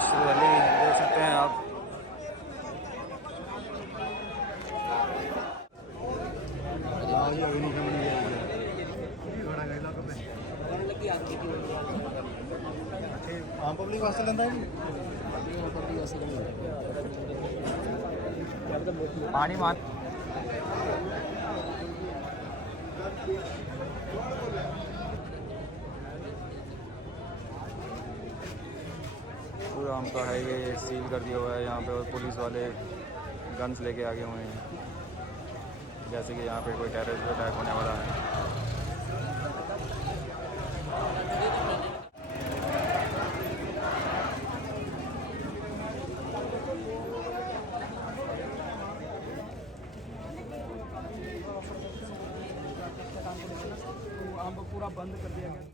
ताश रैली देख सकते हैं आप। आम पब्लिक वास्ते लेंदा है पानी मान पूरा आम का हाईवे सील कर दिया हुआ है यहाँ पे, और पुलिस वाले गन्स लेके आगे हुए हैं, जैसे कि यहाँ पे कोई टेररिस्ट अटैक होने वाला है। आम पूरा बंद कर दिया गया।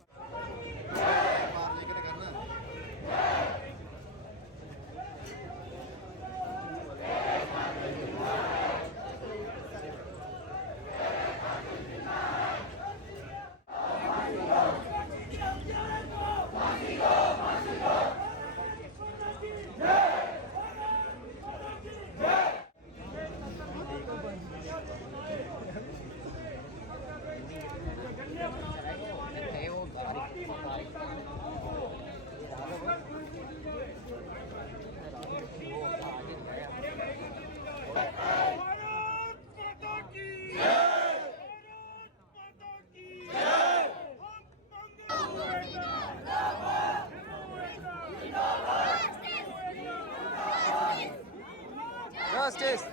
Justice!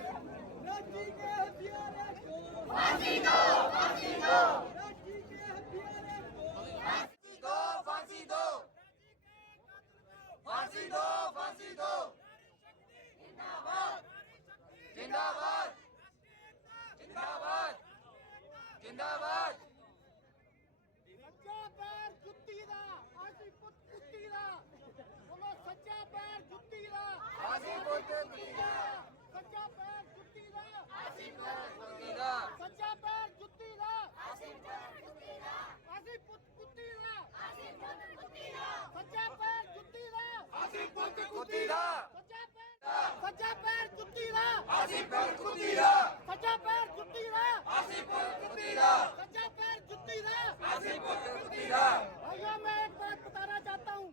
फांसी दो, फांसी दो, फांसी दो, फांसी दो, फांसी दो, जिंदाबाद, जिंदाबाद, जिंदाबाद, जिंदाबाद। सच्चा पैर जुत्ती दा, आसी पुत कुत्ती दा, बोलो सच्चा पैर जुत्ती दा, आसी पुत कुत्ती दा, सच्चा पैर जुत्ती दा, आसी पुत कुत्ती दा, सच्चा पैर जुत्ती दा, आसी पुत कुत्ती दा, आसी पुत कुत्ती दा, आसी पुत कुत्ती दा, सच्चा पैर जुत्ती दा, आसी पुत कुत्ती दा, सच्चा पैर जुत्ती दा, आसी पुत कुत्ती दा, सच्चा पैर जुत्ती दा, आसी पुत कुत्ती दा, सच्चा पैर जुत्ती दा। आसी पुत कुत्ती दा। भैया मैं एक बात बताना चाहता हूँ,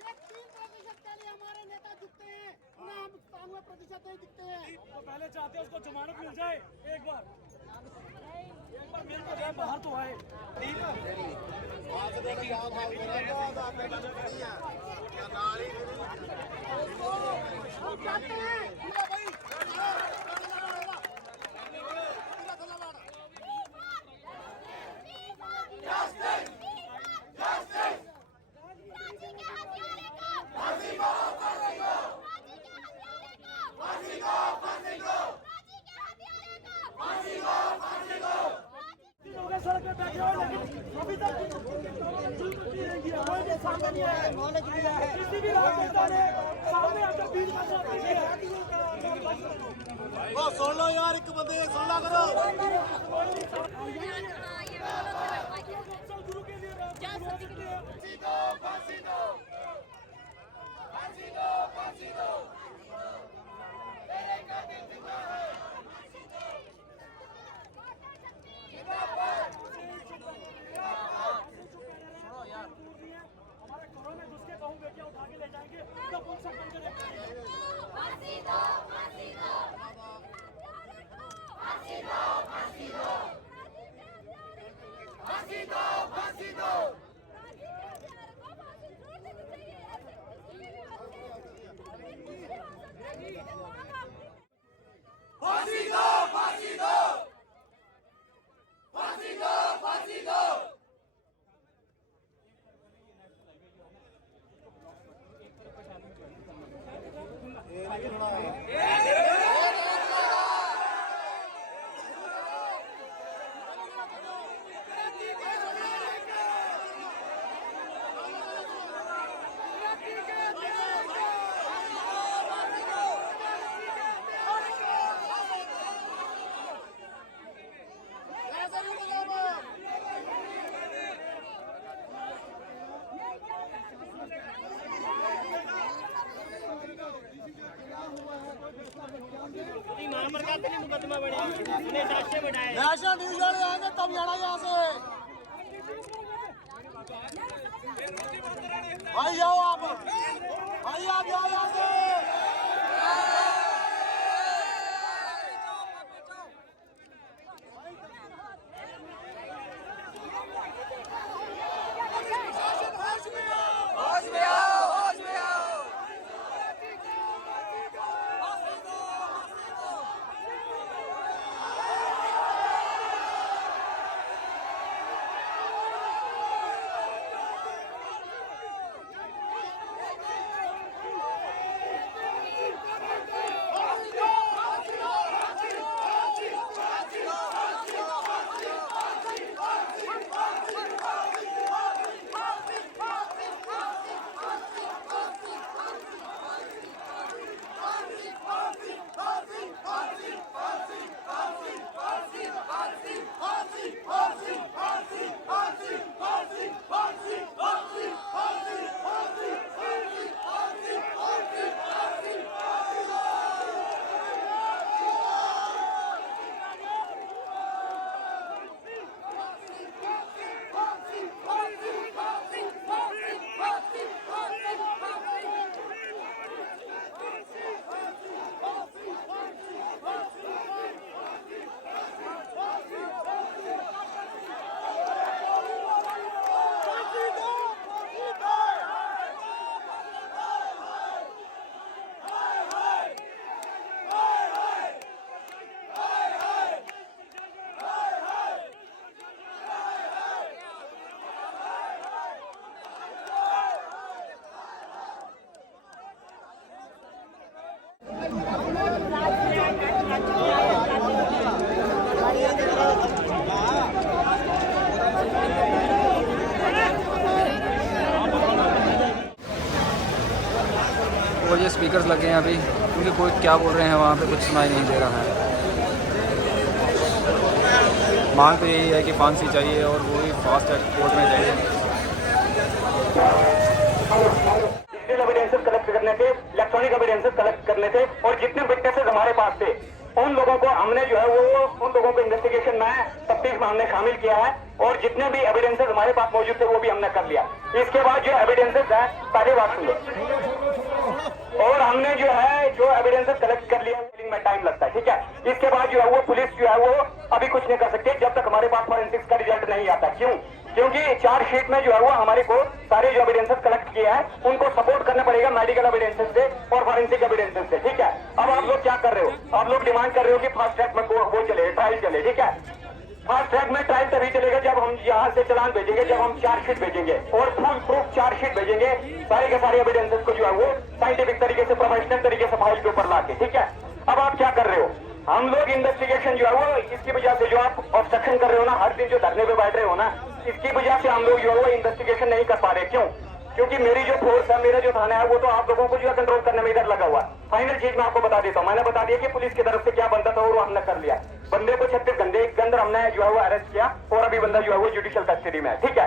ये 3% के लिए हमारे नेता झुकते हैं, ना हम 97% नहीं दिखते हैं। तो पहले चाहते हैं उसको जमानत मिल जाए एक बार मिल तो जाए, बाहर तो आए। हम चाहते हैं Justice! Justice! रांची के हत्यारे को फांसी दो, फांसी दो, रांची के हत्यारे को फांसी दो, फांसी दो, रांची के हत्यारे को फांसी दो, फांसी दो। लोग सड़क पे बैठे हुए, लेकिन अभी तक कोई भी सामने नहीं आया है। किसी भी राजनेता ने सामने आकर बीच में शर्त नहीं है। सुन लो यार, एक बंदे सुन ला करो। गुरु के लिए फांसी दो, फांसी दो, फांसी दो, फांसी दो। तेरे कातिल जिंदा है। जिंदाबाद, हमारे घरों में घुस के कहूँ बेटियां उठा के ले जाएंगे तो पुलिस से बंद करेंगे। फांसी दो, फांसी दो, फांसी दो, फांसी दो, फांसी दो, फांसी दो। रांची के हत्यारे को फांसी नेशनल न्यूज वाले आएंगे तब जाना यहाँ से। भाई जाओ आप, भाई आप जाओ यहाँ से। और ये स्पीकर्स लगे हैं अभी, क्योंकि कोई क्या बोल रहे हैं वहाँ पे कुछ सुनाई नहीं दे रहा है। मांग तो यही है कि फांसी चाहिए और वो भी फास्ट कोर्ट में चाहिए। डिजिटल एविडेंसेस कलेक्ट करने थे, इलेक्ट्रॉनिक एविडेंसेस कलेक्ट करने थे, और जितने विटनेसेस हमारे पास थे उन लोगों को हमने जो है वो उन लोगों को इन्वेस्टिगेशन में, तफ्तीश में हमने शामिल किया है, और जितने भी एविडेंसेस हमारे पास मौजूद थे वो भी हमने कर लिया। इसके बाद जो एविडेंसेस है, सारी बात सुन लो, और हमने जो है जो एविडेंसेस कलेक्ट कर लिया में टाइम लगता है, ठीक है। इसके बाद जो है वो पुलिस जो है वो अभी कुछ नहीं कर सकते जब तक हमारे पास फॉरेंसिक्स का रिजल्ट नहीं आता। क्यों? क्योंकि चार्जशीट में जो है वो हमारे को सारे जो एविडेंसेस कलेक्ट किए हैं उनको सपोर्ट करना पड़ेगा मेडिकल एविडेंसेस से और फॉरेंसिक एविडेंसेस से, ठीक है। अब आप लोग क्या कर रहे हो? आप लोग डिमांड कर रहे हो कि फास्ट ट्रैक में वो चले, ट्रायल चले, ठीक है। फास्ट ट्रैक में ट्रायल तभी चलेगा जब हम यहाँ से चालान भेजेंगे, जब हम चार्जशीट भेजेंगे और फुल प्रूफ चार्जशीट भेजेंगे, सारे के सारे एविडेंसेस को जो है वो साइंटिफिक तरीके से, प्रोफेशनल तरीके से फाइल के ऊपर लाके, ठीक है। अब आप क्या कर रहे हो? हम लोग इन्वेस्टिगेशन जो है वो इसकी वजह से जो आप ऑब्स्ट्रक्शन कर रहे हो ना, हर दिन जो धरने पे बैठ रहे हो ना, इसकी वजह से हम लोग जो है वो इन्वेस्टिगेशन नहीं कर पा रहे। क्यों? क्योंकि मेरी जो फोर्स है, मेरा जो थाना है, वो तो आप लोगों को जो है कंट्रोल करने में इधर लगा हुआ। फाइनल चीज मैं आपको बता देता हूँ, मैंने बता दिया कि पुलिस की तरफ से क्या बनता था और वो हमने कर लिया। बंदे को 36 घंटे के अंदर हमने जो है वो अरेस्ट किया और अभी बंदा जो है वो जुडिशियल कस्टडी में है, ठीक है,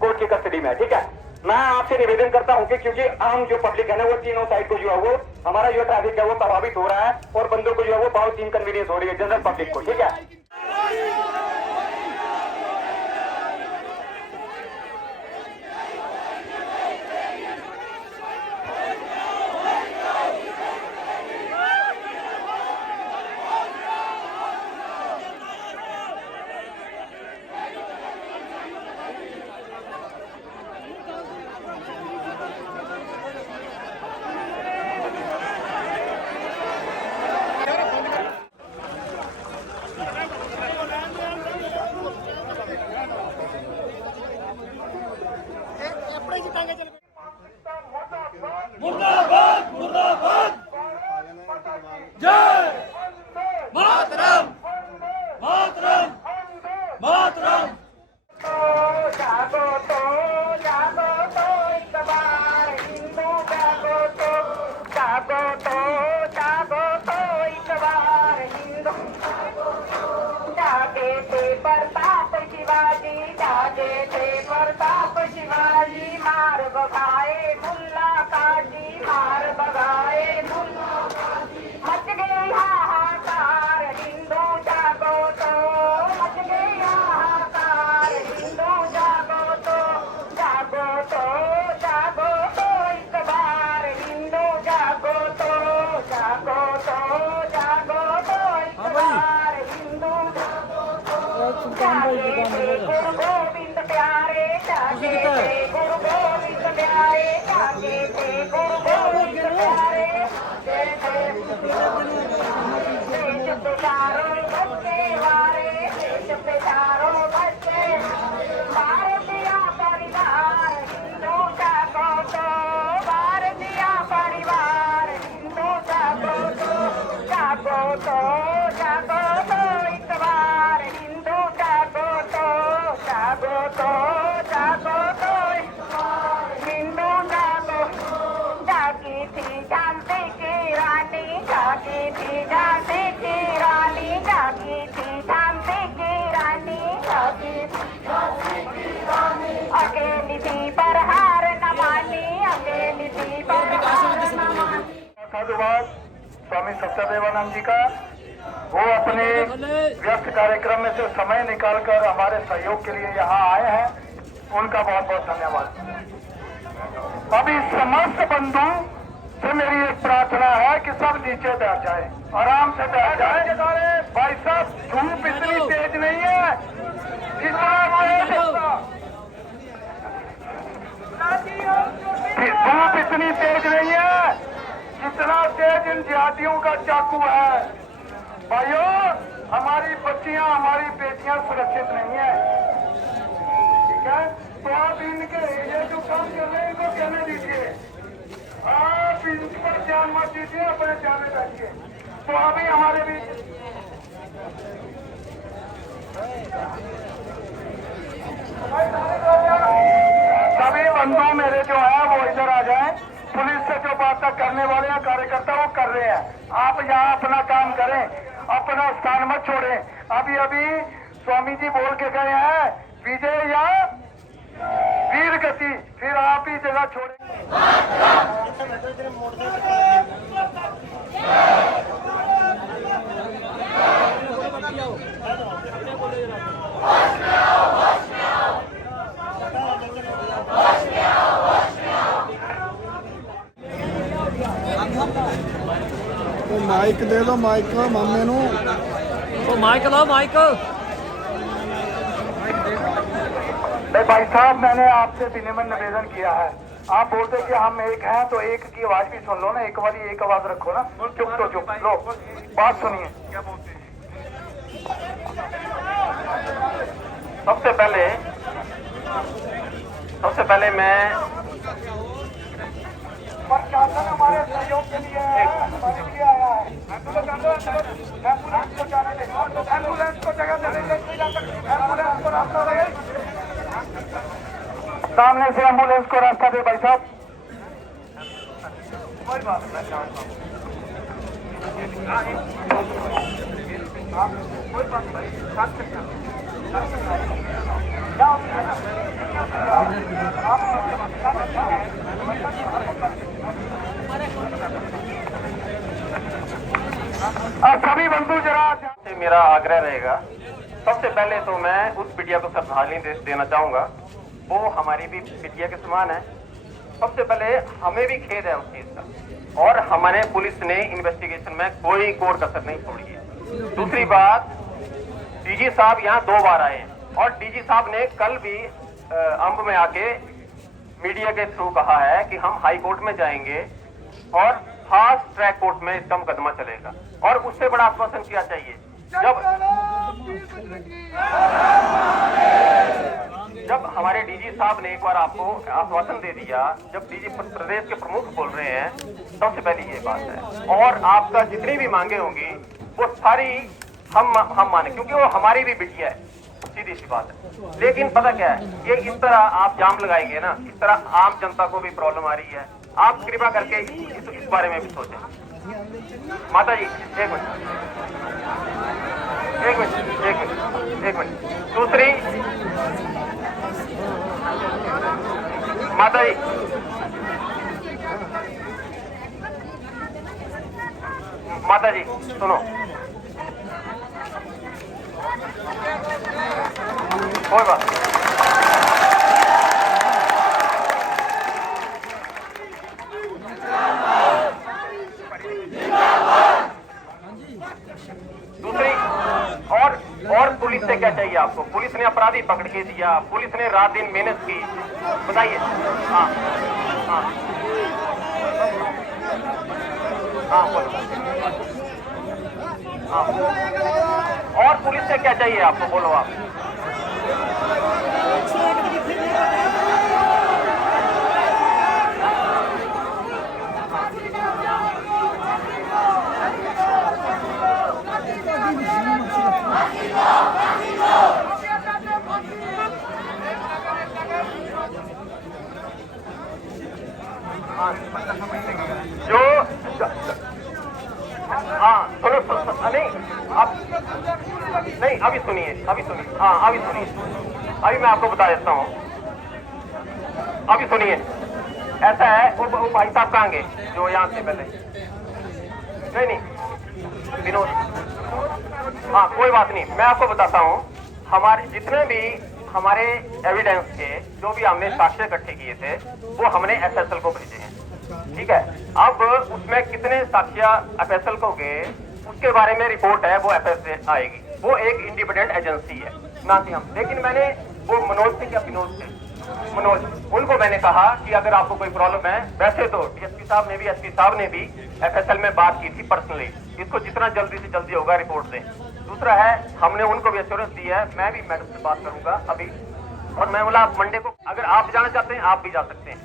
कोर्ट की कस्टडी में है, ठीक है। मैं आपसे निवेदन करता हूं कि क्योंकि आम जो पब्लिक है ना, वो तीनों साइड को जो है वो हमारा जो ट्रैफिक है वो प्रभावित हो रहा है और बंदों को जो है वो बहुत इनकन्वीनियंस हो रही है जनरल पब्लिक को, ठीक है। मुर्दाबाद मुर्दाबाद जय मातरम मातरम मातरम। जागो तो एक बार हिंदू जागो तो एक बार हिंदू जागे थे प्रताप शिवाजी, जागे थे प्रताप शिवाजी, मार बगाए मुल्ला काजी, मार बगाए मुल्ला काजी, मच गई हाहाकार गुरु गोविंद प्यारे जागे थे, गुरु गोविंद प्यारे जागे थे, गुरु गोविंद प्यारे जागे थे। देश पे चारों बच्चे वारे, देश पे चारों बच्चे भारतीय परिवार, हिंदू जागो तो भारतीय परिवार, हिंदू जागो तो जागो तो जागो तो एक बार, हिंदू जागो तो जागो तो जागो तो एक बार, हिंदू जागो। जागी थी झांसी की रानी, जागी थी झांसी की रानी, जागी थी झांसी की रानी, जागी थी झांसी की रानी। अकेली थी पर हार न मानी, अकेली थी पर हार न मानी। साधुवाद स्वामी सत्यदेवानंद जी का, वो अपने व्यस्त कार्यक्रम में से समय निकालकर हमारे सहयोग के लिए यहाँ आए हैं, उनका बहुत बहुत धन्यवाद। अभी समस्त बंधु से मेरी एक प्रार्थना है कि सब नीचे बैठ जाए, आराम से बैठ जाए। भाई साहब धूप इतनी तेज नहीं है, धूप इतनी तेज नहीं है जितना तेज इन जिहादियों का चाकू है। भाइयों, हमारी बच्चियां, हमारी बेटियां सुरक्षित नहीं है, ठीक है? तो आप इनके ये जो काम कर रहे हैं इनको कहने दीजिए, आप इन पर ध्यान मत दीजिए, अपने ध्यान में रखिए। तो अभी हमारे बीच सभी बंधु मेरे जो है वो इधर आ जाएं। पुलिस से जो बातें करने वाले हैं कार्यकर्ता वो कर रहे हैं, आप यहाँ अपना काम करें, अपना स्थान मत छोड़ें। अभी अभी स्वामी जी बोल के गए हैं विजय या वीर गति, फिर आप ही जगह छोड़ें। माइक दे दो, माइक मामे नू माइक लो, माइक। भाई साहब, मैंने आपसे विनम्र निवेदन किया है, आप बोलते कि हम एक हैं तो एक की आवाज भी सुन लो ना, एक बारी एक आवाज रखो ना। चुप तो चुप लो, बात सुनिए। क्या बोलते हैं? सबसे पहले मैं प्रशासन हमारे सहयोग के लिए हमारे लिए आया है। एम्बुलेंस को जगह देने एम्बुलेंस को रास्ता दे, सामने से एम्बुलेंस को रास्ता दे भाई साहब। कोई बात नहीं, कोई बात सभी बंधु जरा से मेरा आग्रह रहेगा, सबसे पहले तो मैं उस बिटिया को श्रद्धांजलि देना चाहूंगा, वो हमारी भी बिटिया के समान है। सबसे पहले हमें भी खेद है उस चीज का, और हमारे पुलिस ने इन्वेस्टिगेशन में कोई कोर कसर नहीं छोड़ी है। दूसरी बात, डीजी साहब यहाँ 2 बार आए हैं, और डीजी साहब ने कल भी अंब में आके मीडिया के थ्रू कहा है कि हम हाई कोर्ट में जाएंगे और फास्ट ट्रैक कोर्ट में इसका मुकदमा चलेगा, और उससे बड़ा आश्वासन किया चाहिए। जब हमारे डीजी साहब ने एक बार आपको आश्वासन दे दिया, जब डीजी प्रदेश के प्रमुख बोल रहे हैं, सबसे पहली ये बात है। और आपका जितनी भी मांगे होंगी वो सारी हम माने, क्योंकि वो हमारी भी बिटिया है, सीधी सी बात है। लेकिन पता क्या है, ये इस तरह आप जाम लगाएंगे ना, इस तरह आम जनता को भी प्रॉब्लम आ रही है। आप कृपया करके इस बारे में भी सोचें। माता जी एक मिनट। दूसरी माता जी, माता जी सुनो, कोई बात। दूसरी और पुलिस से क्या चाहिए आपको? पुलिस ने अपराधी पकड़ के दिया, पुलिस ने रात दिन मेहनत की, बताइए। हाँ हाँ हाँ बोलो। हाँ और पुलिस से क्या चाहिए आपको, बोलो आप। जो हाँ सुनो नहीं अब नहीं अभी सुनिए हाँ अभी सुनिए, अभी मैं आपको बता देता हूँ, अभी सुनिए। ऐसा है वो भाई साहब कहाँ गए जो यहाँ से पहले? नहीं विनोद, हाँ कोई बात नहीं, मैं आपको बताता हूँ। हमारे जितने भी हमारे एविडेंस के जो भी हमने साक्ष्य इकट्ठे किए थे वो हमने एफएसएल को भेजे हैं, ठीक है। अब उसमें कितने साक्ष्य एफएसएल को गए उसके बारे में रिपोर्ट है, वो एफएसएल आएगी। वो एक इंडिपेंडेंट एजेंसी है ना कि हम। लेकिन मैंने वो मनोज थे क्या, विनोद थे, मनोज, उनको मैंने कहा कि अगर आपको कोई प्रॉब्लम है, वैसे तो डीएसपी साहब ने भी एसपी साहब ने भी एफएसएल में बात की थी पर्सनली, इसको जितना जल्दी से जल्दी होगा रिपोर्ट दें। दूसरा है हमने उनको भी एश्योरेंस दी है, मैं भी मैडम से बात करूंगा अभी, और मैं बोला मंडे को अगर आप जाना चाहते हैं आप भी जा सकते हैं।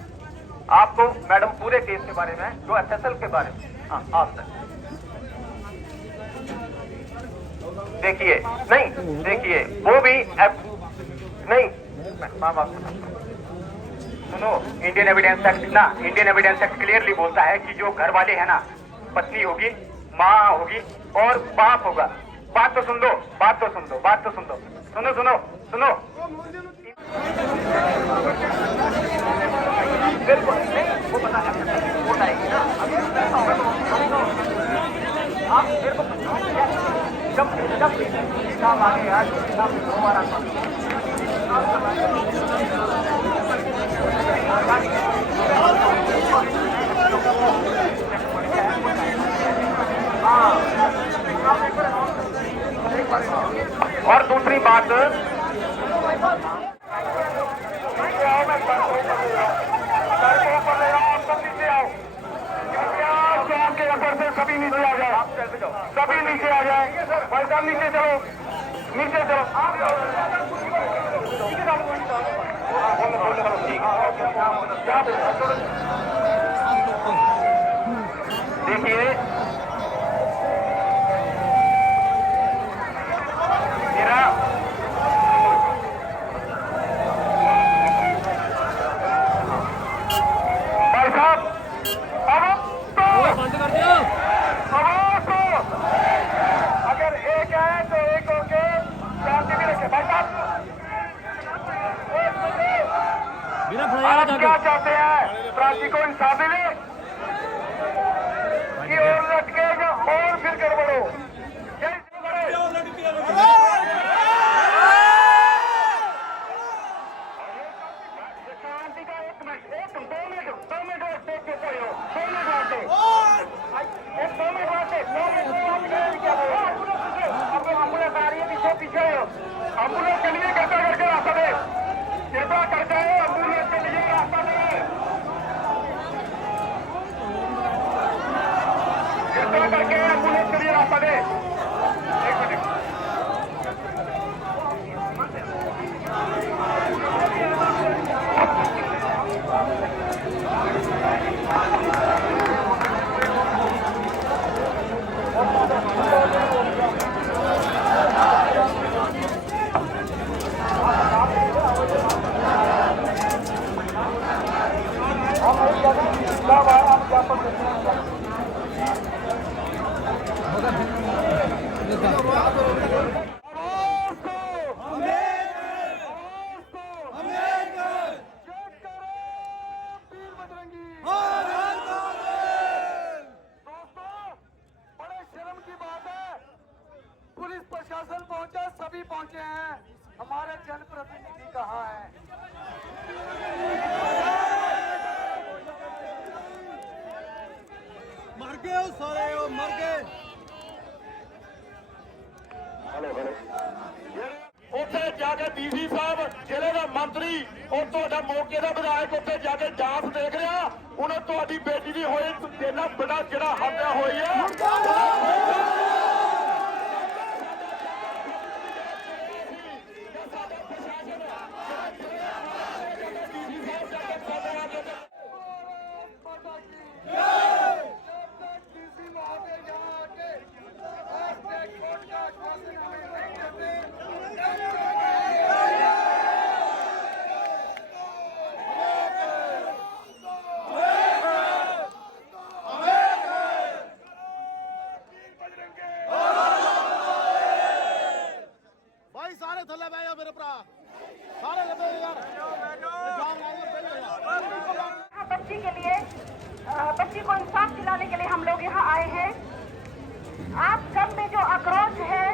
आपको मैडम पूरे केस के बारे में, जो एफएसएल के बारे में, हाँ आप तक देखिए, नहीं देखिए वो भी नहीं सुनो, इंडियन एविडेंस एक्ट ना, इंडियन एविडेंस एक्ट क्लियरली बोलता है कि जो घर वाले हैं ना, पत्नी होगी, माँ होगी और बाप होगा। बात तो सुन लो, बात तो सुन लो, बात तो सुन लो, सुनो सुनो सुनो, बिल्कुल नहीं वो पता रिपोर्ट आएगी ना। आप मेरे को जब हिसाब आ गया, हिसाब 2 बार आता और दूसरी बात सभी नीचे आ जाए, सभी नीचे आ जाए, भाई साहब नीचे चलो, नीचे चलो। देखिए मेरा भाई साहब बंद कर दिया। अगर एक है तो एक होके शांति भी रखे। भाई साहब आप क्या चाहते हैं, प्राची को इंसाफ मिले कि और लटके और फिर गड़बड़ो? शांति का 1 मिनट, 2 मिनट देख के कोई हो, 2 मिनट वास्ते, 2 मिनट वास्ते, 2 मिनट क्या अब एम्बुलेंस आ रही है, पीछे पीछे एम्बुलेंस के लिए कृपया करके रास्ता दे, कृपया करके एम्बुलेंस के लिए रास्ता दे, कृपया करके एम्बुलेंस के लिए रास्ता दे। 1 मिनट पुलिस प्रशासन पहुंचा, सभी पहुंचे हैं, हमारे जनप्रतिनिधि कहाँ हैं? मर गए सारे, मर गए। हेलो ਡੀਸੀ ਸਾਹਿਬ ਜ਼ਿਲ੍ਹੇ ਦਾ ਮੰਤਰੀ ਔਰ ਤੁਹਾਡਾ ਮੌਕੇ ਦਾ ਵਿਧਾਇਕ ਉੱਥੇ ਜਾ ਕੇ ਜਾਂਚ ਦੇਖ ਰਿਹਾ, ਉਹਨੇ ਤੁਹਾਡੀ ਬੇਟੀ ਦੀ ਹੋਈ ਇੰਨਾ ਬੜਾ ਜਿਹੜਾ ਹੱਤਿਆ ਹੋਈ ਹੈ। भाई सारे थल्ले बह जाओ मेरे भरा, सारे लगे यार बच्ची के लिए बच्ची को इंसाफ दिलाने के लिए हम लोग यहाँ आए हैं। आप सब में जो आक्रोश है,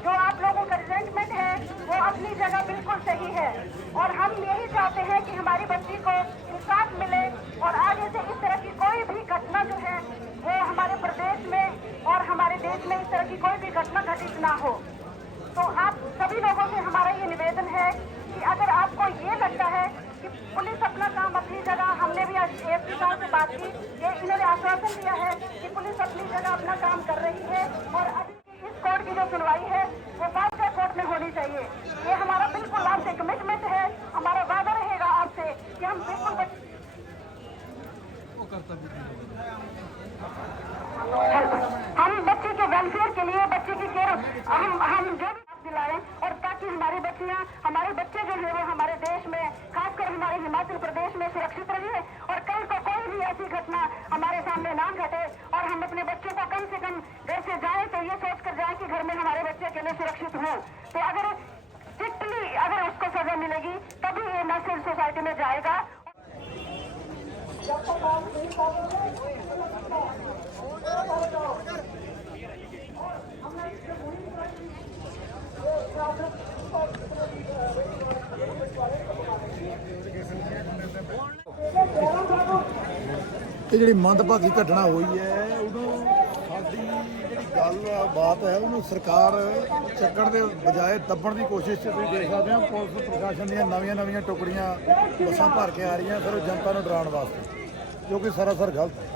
जो आप लोगों का रिजेंटमेंट है, वो अपनी जगह बिल्कुल सही है और हम यही चाहते हैं कि हमारी बच्ची को इंसाफ मिले और आगे से इस तरह की कोई भी घटना जो है वो हमारे प्रदेश में और हमारे देश में इस तरह की कोई भी घटना घटित ना हो। तो आप सभी लोगों से हमारा ये निवेदन है कि अगर आपको ये लगता है कि पुलिस अपना काम अपनी जगह, हमने भी आज एएसपी साहब से बात की, ये इन्होंने आश्वासन दिया है कि पुलिस अपनी जगह अपना काम कर रही है और अभी इस कोर्ट की जो सुनवाई है वो बादशाह कोर्ट में होनी चाहिए। ये हमारा बिल्कुल आपसे कमिटमेंट है, हमारा वादा रहेगा आपसे कि हम बिल्कुल हम बच्चे के वेलफेयर के लिए, बच्चे की केयर हम जो भी दिलाएं और ताकि हमारी बच्चियां, हमारे बच्चे जो है वो हमारे देश में, खासकर हमारे हिमाचल प्रदेश में सुरक्षित रहिए और कल को कोई भी ऐसी घटना हमारे सामने ना घटे और हम अपने बच्चों को कम से कम घर से जाएं तो ये सोच कर जाएं कि घर में हमारे बच्चे अकेले सुरक्षित हों। तो अगर स्ट्रिक्टली अगर उसको सजा मिलेगी तभी ये मैसेज सोसाइटी में जाएगा। ਇਹ ਜਿਹੜੀ ਮੰਦਭਾਗੀ ਘਟਨਾ ਹੋਈ ਹੈ ਉਦੋਂ ਸਾਡੀ ਜਿਹੜੀ ਗੱਲ ਬਾਤ ਹੈ ਉਹਨੂੰ ਸਰਕਾਰ ਚੱਕਣ ਦੇ ਬਜਾਏ ਦੱਬਣ ਦੀ ਕੋਸ਼ਿਸ਼ 'ਚ ਤੁਸੀਂ ਦੇਖ ਸਕਦੇ ਹੋ। ਪੁਲਿਸ ਪ੍ਰਸ਼ਾਸਨ ਦੀਆਂ ਨਵੀਆਂ ਟੁਕੜੀਆਂ ਬੱਸਾਂ ਭਰ ਕੇ ਆ ਰਹੀਆਂ ਸਿਰਫ ਜਨਤਾ ਨੂੰ ਡਰਾਉਣ ਵਾਸਤੇ, ਜੋ ਕਿ ਸਰਾਸਰ ਗਲਤ ਹੈ।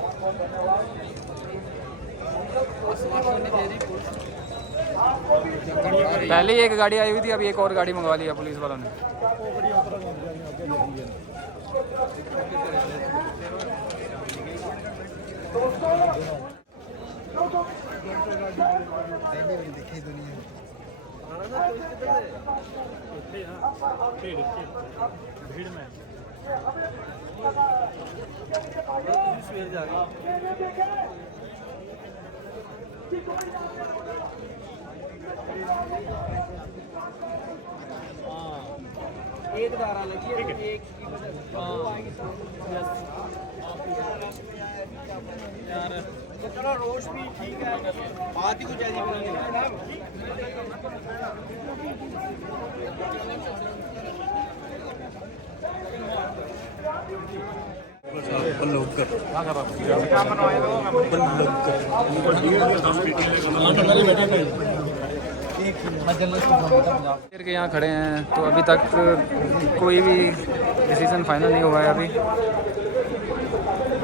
पहले ही एक गाड़ी आई हुई थी, अभी एक और गाड़ी मंगवा लिया पुलिस वालों ने। भीड़ में एक धारा लगी है, एक की वजह यार तो चलो रोश भी ठीक है, बात ही कुछ ऐसी बनी के यहाँ खड़े हैं तो अभी तक कोई भी डिसीजन फाइनल नहीं हुआ है। अभी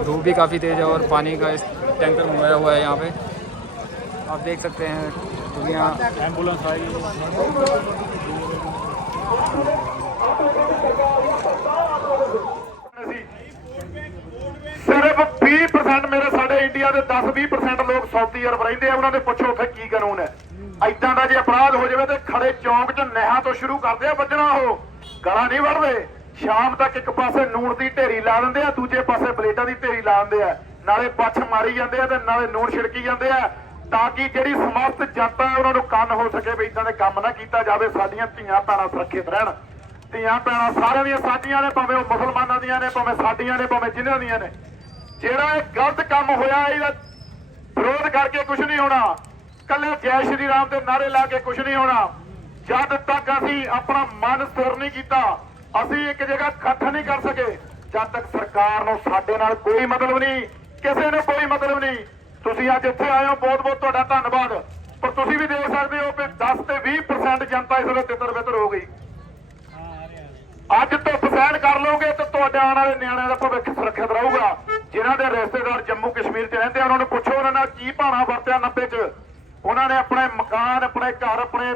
धूप भी काफ़ी तेज़ है और पानी का इस टैंकर मंगाया हुआ है यहाँ पे, आप देख सकते हैं। तो यहाँ एम्बुलेंस आई सिर्फ 20% मेरे साढ़े इंडिया के 10-20% लोग सऊदी अरब रहिंदे आ, उन्होंने पुछो उत्थे की कानून है। इदां दा जे अपराध हो जाए तो खड़े चौंक च नहा तो शुरू करते हैं बजना, हो गला नहीं वढ़दे। शाम तक एक पासे नून की ढेरी ला देंगे, दूजे पासे बलेटा की ढेरी ला देंगे, नाले पछ मारी जाते हैं नाले नून छिड़की जाते हैं, ताकि जिहड़ी समस्त जनता है उन्होंने कंन हो सके भी इदां दे काम ना किया जाए। साडियां धीआं भैणां सुरक्षित रहन। धीआं भैणां सारियां दियां साडियां ने, भावें वो मुसलमानां दियां ने, भावें साडियां ने, भावें जिन्हां दियां ने। ਜਿਹੜਾ ਇਹ ਗਲਤ ਕੰਮ ਹੋਇਆ ਇਹਦਾ ਵਿਰੋਧ ਕਰਕੇ ਕੁਝ ਨਹੀਂ ਹੋਣਾ, ਕੱਲੇ ਜੈ ਸ਼੍ਰੀ ਰਾਮ ਦੇ ਨਾਰੇ ਲਾ ਕੇ ਕੁਝ ਨਹੀਂ ਹੋਣਾ। ਜਦ ਤੱਕ ਅਸੀਂ ਆਪਣਾ ਮਨ ਸਥਿਰ ਨਹੀਂ ਕੀਤਾ, ਅਸੀਂ ਇੱਕ ਜਗ੍ਹਾ ਇਕੱਠ ਨਹੀਂ ਕਰ ਸਕੇ, ਜਦ ਤੱਕ ਸਰਕਾਰ ਨੂੰ ਸਾਡੇ ਨਾਲ ਕੋਈ ਮਤਲਬ ਨਹੀਂ, ਕਿਸੇ ਨੂੰ ਕੋਈ ਮਤਲਬ ਨਹੀਂ। ਤੁਸੀਂ ਅੱਜ ਇੱਥੇ ਆਏ ਹੋ, ਬਹੁਤ ਬਹੁਤ ਤੁਹਾਡਾ ਧੰਨਵਾਦ। ਪਰ ਤੁਸੀਂ ਵੀ ਦੇਖ ਸਕਦੇ ਹੋ ਕਿ 10 ਤੇ 20% ਜਨਤਾ ਇਸ ਵੇਲੇ ਤਿੱਤਰ ਬਿੱਤਰ ਹੋ ਗਈ। ਅੱਜ ਧੁੱਪ ਸਹਿਣ ਕਰ ਲਓਗੇ ਤਾਂ ਤੁਹਾਡੇ ਆਉਣ ਵਾਲੇ ਨਿਆਣਿਆਂ ਦਾ ਭਵਿੱਖ ਸੁਰੱਖਿਅਤ ਰਹੂਗਾ। ਜਿਨ੍ਹਾਂ ਦੇ ਰਿਸ਼ਤੇਦਾਰ ਜੰਮੂ ਕਸ਼ਮੀਰ 'ਚ ਰਹਿੰਦੇ ਆ ਉਹਨਾਂ ਨੂੰ ਪੁੱਛੋ ਉਹਨਾਂ ਨਾਲ ਕੀ ਭਾਣਾ ਵਰਤਿਆ 90 'ਚ। ਉਹਨਾਂ ਨੇ ਆਪਣੇ ਮਕਾਨ, ਆਪਣੇ ਘਰ, ਆਪਣੇ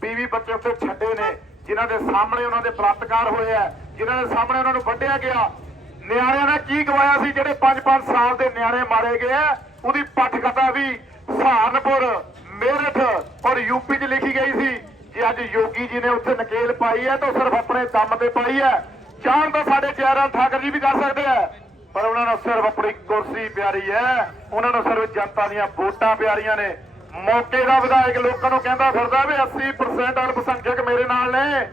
ਬੀਵੀ ਬੱਚੇ ਉੱਤੇ ਛੱਡੇ ਨੇ, ਜਿਨ੍ਹਾਂ ਦੇ ਸਾਹਮਣੇ ਉਹਨਾਂ ਦੇ ਬਲਾਤਕਾਰ ਹੋਏ ਆ, ਜਿਨ੍ਹਾਂ ਦੇ ਸਾਹਮਣੇ ਉਹਨਾਂ ਨੂੰ ਵੱਢਿਆ ਗਿਆ। ਨਿਆਣਿਆਂ ਨੇ ਕੀ ਗਵਾਇਆ ਸੀ? ਜਿਹੜੇ 5-5 ਸਾਲ ਦੇ ਨਿਆਣੇ ਮਾਰੇ ਗਏ ਆ, ਉਹਦੀ ਪਟਕਥਾ ਵੀ ਸਹਾਰਨਪੁਰ, ਮੇਰਠ ਔਰ ਯੂਪੀ 'ਚ ਲਿਖੀ ਗਈ ਸੀ। ਜੇ ਅੱਜ ਯੋਗੀ ਜੀ ਨੇ ਉੱਥੇ ਨਕੇਲ ਪਾਈ ਹੈ ਤਾਂ ਸਿਰਫ ਆਪਣੇ ਦਮ ਤੇ ਪਾਈ ਹੈ। ਚਾਹਣ ਤਾਂ ਸਾਡੇ ਜੈਰਾਮ ਠਾਕਰ ਜੀ ਵੀ ਕਰ ਸਕਦੇ ਆ, ਪਰ ਉਹਨਾਂ ਨੂੰ ਸਿਰਫ ਆਪਣੀ ਕੁਰਸੀ ਪਿਆਰੀ ਹੈ, ਉਹਨਾਂ ਨੂੰ ਸਿਰਫ ਜਨਤਾ ਦੀਆਂ ਵੋਟਾਂ ਪਿਆਰੀਆਂ ਨੇ। ਮੌਕੇ ਦਾ ਵਿਧਾਇਕ ਲੋਕਾਂ ਨੂੰ ਕਹਿੰਦਾ ਫਿਰਦਾ ਵੀ 80% ਅਲਪਸੰਖਿਅਕ ਮੇਰੇ ਨਾਲ ਨੇ,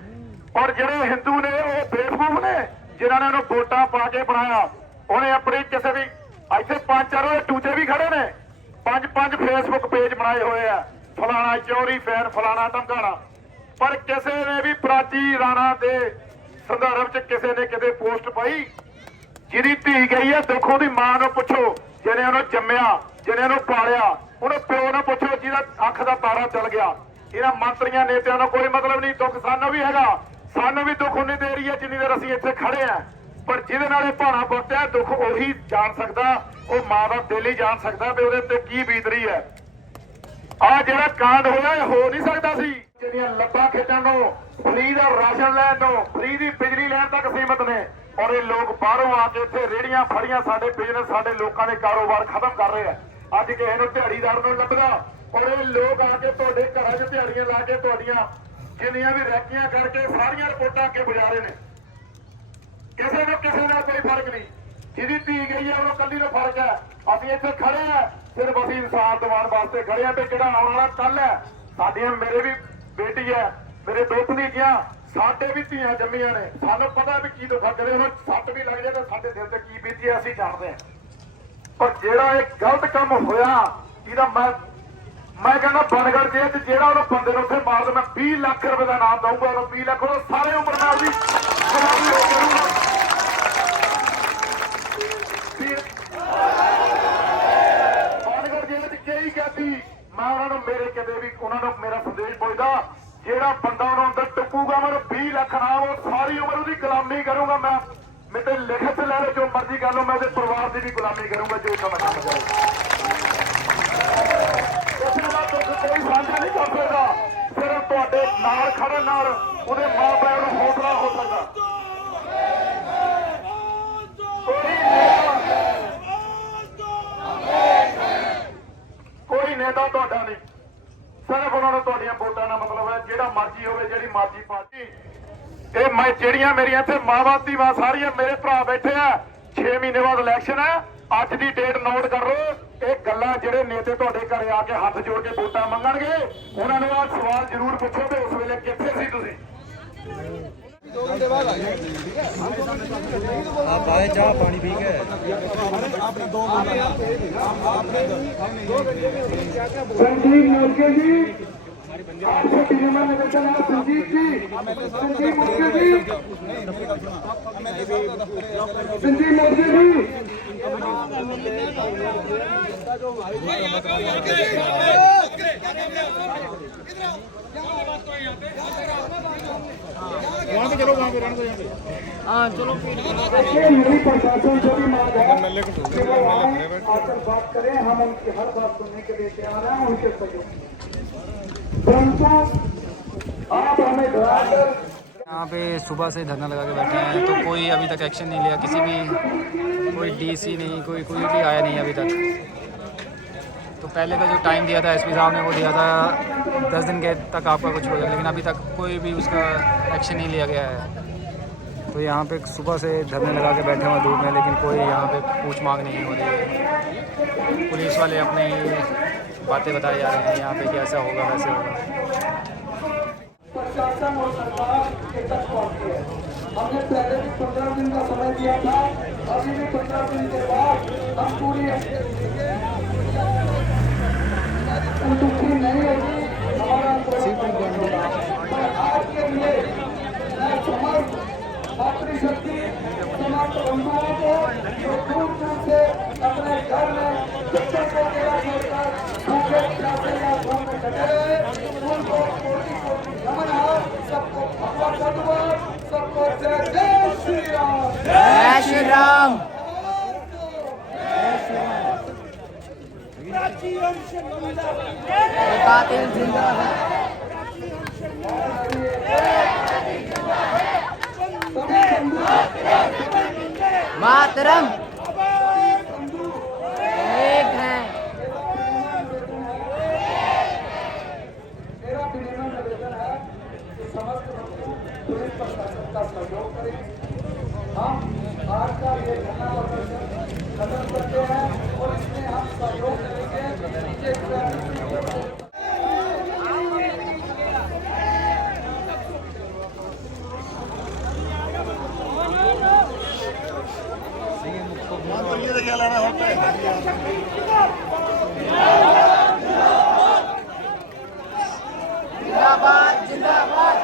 ਔਰ ਜਿਹੜੇ ਹਿੰਦੂ ਨੇ ਉਹ ਬੇਵਕੂਫ ਨੇ ਜਿਨ੍ਹਾਂ ਨੇ ਉਹਨੂੰ ਵੋਟਾਂ ਪਾ ਕੇ ਬਣਾਇਆ। ਉਹਨੇ ਆਪਣੀ ਕਿਸੇ ਵੀ ਇੱਥੇ 5-4 ਟੂਚੇ ਵੀ ਖੜੇ ਨੇ, 5-5 ਫੇਸਬੁੱਕ ਪੇਜ ਬਣਾਏ ਹੋਏ ਆ, ਫਲਾਣਾ ਚੋਰੀ ਫੈਨ, ਫਲਾਣਾ ਧਮਕਾਣਾ, ਪਰ ਕਿਸੇ ਨੇ ਵੀ ਪ੍ਰਾਚੀ ਰਾਣਾ ਦੇ ਸੰਦਰਭ 'ਚ ਕਿਸੇ ਨੇ ਕਿਤੇ ਪੋਸਟ ਪਾਈ? ਜਿਹਦੀ ਧੀ ਗਈ ਹੈ ਦੁੱਖ ਉਹਦੀ ਮਾਂ ਨੂੰ ਪੁੱਛੋ, ਜਿਹਨੇ ਉਹਨੂੰ ਜੰਮਿਆ, ਜਿਹਨੇ ਉਹਨੂੰ ਪਾਲਿਆ, ਉਹਨੂੰ ਪਿਓ ਨੂੰ ਪੁੱਛੋ ਜਿਹਦਾ ਅੱਖ ਦਾ ਤਾਰਾ ਚਲ ਗਿਆ। ਇਹਨਾਂ ਮੰਤਰੀਆਂ ਨੇਤਿਆਂ ਨੂੰ ਕੋਈ ਮਤਲਬ ਨਹੀਂ। ਦੁੱਖ ਸਾਨੂੰ ਵੀ ਹੈਗਾ, ਸਾਨੂੰ ਵੀ ਦੁੱਖ ਉਨੀ ਦੇ ਰਹੀ ਹੈ ਜਿੰਨੀ ਦੇਰ ਅਸੀਂ ਇੱਥੇ ਖੜੇ ਆ, ਪਰ ਜਿਹਦੇ ਨਾਲ ਇਹ ਭਾਣਾ ਵਰਤਿਆ ਦੁੱਖ ਉਹੀ ਜਾਣ ਸਕਦਾ, ਉਹ ਮਾਂ ਦਾ ਦਿਲ ਹੀ ਜਾਣ ਸਕਦਾ ਵੀ ਉਹਦੇ ਤੇ ਕੀ ਬੀਤ ਰਹੀ ਹੈ। ਆ ਜਿਹੜਾ ਕਾਂਡ ਹੋਇਆ ਇਹ ਹੋ ਨਹੀਂ ਸਕਦਾ ਸੀ। ਜਿਹੜੀਆਂ ਲੱਤਾਂ ਖਿੱਚਣ ਨੂੰ, ਫਰੀ ਦਾ ਰਾਸ਼ਨ ਲੈਣ ਨੂੰ, ਫਰੀ ਦੀ ਬਿਜਲੀ ਲੈਣ ਤੱਕ ਸੀਮਤ ਨੇ, ਔਰ ਇਹ ਲੋਕ ਬਾਹਰੋਂ ਆ ਕੇ ਇੱਥੇ ਰੇੜੀਆਂ ਫੜੀਆਂ ਸਾਡੇ ਬਿਜ਼ਨਸ, ਸਾਡੇ ਲੋਕਾਂ ਦੇ ਕਾਰੋਬਾਰ ਖਤਮ ਕਰ ਰਹੇ ਆ। ਅੱਜ ਕਿਸੇ ਨੂੰ ਦਿਹਾੜੀਦਾਰ ਨੂੰ ਲੱਭਦਾ, ਔਰ ਇਹ ਲੋਕ ਆ ਕੇ ਤੁਹਾਡੇ ਘਰਾਂ 'ਚ ਦਿਹਾੜੀਆਂ ਲਾ ਕੇ ਤੁਹਾਡੀਆਂ ਜਿੰਨੀਆਂ ਵੀ ਰੈਕੀਆਂ ਕਰਕੇ ਸਾਰੀਆਂ ਰਿਪੋਰਟਾਂ ਅੱਗੇ ਵਜਾ ਰਹੇ ਨੇ। ਕਿਸੇ ਨੂੰ ਕਿਸੇ ਨਾਲ ਕੋਈ ਫਰਕ ਨਹੀਂ। ਜਿਹਦੀ ਧੀ ਗਈ ਹੈ ਉਹਨੂੰ ਕੱਲੀ ਨੂੰ ਫਰਕ ਹੈ। ਅਸੀਂ ਇੱਥੇ ਖੜੇ ਆ ਸਿਰਫ ਅਸੀਂ ਇਨਸਾਨ ਦਿਵਾਉਣ ਵਾਸਤੇ ਖੜੇ ਆ ਵੀ ਜਿਹੜਾ ਆਉਣ ਵਾਲਾ ਕੱਲ ਹੈ। ਸਾਡੀਆਂ ਮੇਰੇ ਵੀ ਬੇਟੀ ਹੈ, ਮੇਰੇ ਦੋ ਭਤੀਜੀਆਂ, ਸਾਡੇ ਵੀ ਧੀਆਂ ਜੰਮੀਆਂ ਨੇ। ਸਾਨੂੰ ਪਤਾ ਵੀ ਕੀ ਦੁੱਖ ਕਰੇ, ਉਹਨਾਂ ਸੱਟ ਵੀ ਲੱਗ ਜਾਏ ਤਾਂ ਸਾਡੇ ਦਿਲ ਤੇ ਕੀ ਬੀਤੀ ਹੈ ਅਸੀਂ ਜਾਣਦੇ ਹਾਂ। ਪਰ ਜਿਹੜਾ ਇਹ ਗਲਤ ਕੰਮ ਹੋਇਆ ਇਹਦਾ ਮੈਂ ਕਹਿੰਦਾ ਬਨਗੜ ਜੇਲ੍ਹ 'ਚ ਜਿਹੜਾ ਉਹਨੂੰ ਬੰਦੇ ਨੂੰ ਉੱਥੇ ਮਾਰ ਦੇ, ਮੈਂ 20 ਲੱਖ ਰੁਪਏ ਦਾ ਨਾਮ ਦਊਂਗਾ ਉਹਨੂੰ। 20 ਲੱਖ ਉਹ ਸਾਰੇ ਉਮਰ ਨਾਲ ਉਹਦੀ ਬਨਗੜ ਜੇਲ੍ਹ 'ਚ ਕਈ ਕੈਦੀ, ਮੈਂ ਉਹਨਾਂ ਨੂੰ ਮੇਰੇ ਕਿਤੇ ਵੀ ਉਹਨਾਂ ਨੂੰ ਮੇਰਾ ਸੰਦੇਸ਼ ਪੁੱਛਦਾ, ਜਿਹੜਾ ਬੰਦਾ ਉਹਨੂੰ ਅੰਦਰ ਟੁੱਕੂਗਾ ਮੈਨੂੰ 20 ਲੱਖ ਨਾਮ, ਉਹ ਸਾਰੀ ਉਮਰ ਉਹਦੀ ਗੁਲਾਮੀ ਕਰੂੰਗਾ। ਮੈਂ ਮੇਰੇ ਲਿਖਤ ਲੈ ਲਓ ਜੋ ਮਰਜ਼ੀ ਕਰ ਲਓ, ਮੈਂ ਉਹਦੇ ਪਰਿਵਾਰ ਦੀ ਵੀ ਗੁਲਾਮੀ ਕਰੂੰਗਾ ਜੋ ਕੰਮ ਜਾਏ। ਕੋਈ ਸਾਂਝਾ ਨਹੀਂ ਕਰ ਸਕਦਾ, ਸਿਰਫ ਤੁਹਾਡੇ ਨਾਲ ਖੜਨ ਨਾਲ ਉਹਦੇ ਮਾਂ ਪਿਓ ਨੂੰ ਹੌਸਲਾ ਹੋ ਸਕਦਾ। ਕੋਈ ਨੇਤਾ ਤੁਹਾਡਾ ਨਹੀਂ, ਸਿਰਫ ਉਹਨਾਂ ਨੂੰ ਤੁਹਾਡੀਆਂ ਵੋਟਾਂ ਨਾਲ ਮਤਲਬ ਹੈ। ਜਿਹੜਾ ਮਰਜ਼ੀ ਹੋਵੇ, ਜਿਹੜੀ ਮਰਜ਼ੀ ਪਾਰਟੀ, ਇਹ ਮੈਂ ਜਿਹੜੀਆਂ ਮੇਰੀਆਂ ਇੱਥੇ ਮਾਵਾਂ ਧੀਆਂ ਸਾਰੀਆਂ ਮੇਰੇ ਭਰਾ ਬੈਠੇ ਆ, 6 ਮਹੀਨੇ ਬਾਅਦ ਇਲੈਕਸ਼ਨ ਹੈ। ਅੱਜ ਦੀ ਡੇਟ ਨੋਟ ਕਰ ਲਓ। ਇਹ ਗੱਲਾਂ ਜਿਹੜੇ ਨੇਤੇ ਤੁਹਾਡੇ ਘਰੇ ਆ ਕੇ ਹੱਥ ਜੋੜ ਕੇ ਵੋਟਾਂ ਮੰਗਣਗੇ, ਉਹਨਾਂ ਨੂੰ ਆਹ ਸਵਾਲ ਜ਼ਰੂਰ ਪੁੱਛੋ ਕਿ ਉਸ ਵੇਲੇ ਕਿੱਥੇ ਸੀ ਤੁਸੀਂ। आप आए चाह पानी पी के संजीव मोर्चे जी, आपसे सिनेमा निवेदन है। संजीव जी, संजीव मोर्चे जी, संजीव मोर्चे जी, मेरी प्रशासन से भी मांग है कि वो आकर बात करें। हम उनकी हर बात सुनने के लिए तैयार हैं, उनके सहयोग, परंतु आप हमें डराकर यहाँ पे सुबह से धरना लगा के बैठे हैं, तो कोई अभी तक एक्शन नहीं लिया। किसी भी कोई डीसी नहीं, कोई भी आया नहीं अभी तक। तो पहले का जो टाइम दिया था एसपी साहब ने, वो दिया था 10 दिन के तक आपका कुछ हो जाए, लेकिन अभी तक कोई भी उसका एक्शन नहीं लिया गया है। तो यहाँ पे सुबह से धरने लगा के बैठे हुए धूप में, लेकिन कोई यहाँ पे पूछ मांग नहीं हो रही है। पुलिस वाले अपनी बातें बताए जा रहे हैं यहाँ पे कि ऐसा होगा वैसे होगा। प्रशासन और सरकार के तक पहुंची है। हमने पहले भी 15 दिन का समय दिया था, अभी भी 15 दिन के बाद हम पूरी दुखी नहीं होगी। हमारा आज के लिए मैं समस्त मातृशक्ति समस्त बंधुओं को जो दूर दूर से अपने घर में बच्चों को मेरा छोड़कर भूखे प्यासे या धूप में कटे रहे, उनको कोटि कोटि नमन है। सबको भगवान का दुआ, सबको जय कातिल जिंदा है। मातरम एक है। मेरा विनम्र निवेदन है कि समस्त पुलिस प्रशासन का सहयोग करें। हम आज का ये धरना प्रदर्शन खत्म करते हैं और इसमें हम सहयोग करेंगे। जिंदाबाद जिंदाबाद।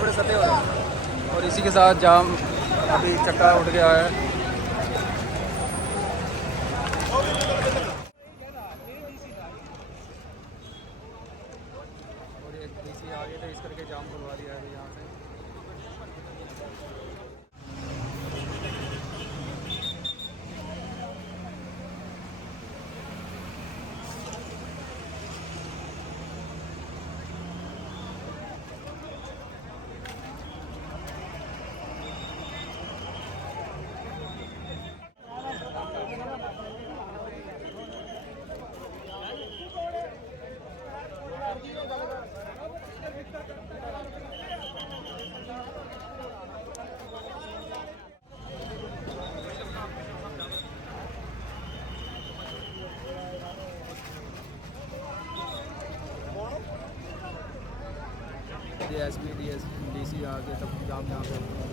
बड़े सटे हुए हैं और इसी के साथ जाम अभी चक्का उठ गया है। और एक डीसी आ गए थे, इस करके जाम खुलवा दिया है यहाँ से। DSP, DC आ गए तब जाम यहाँ पे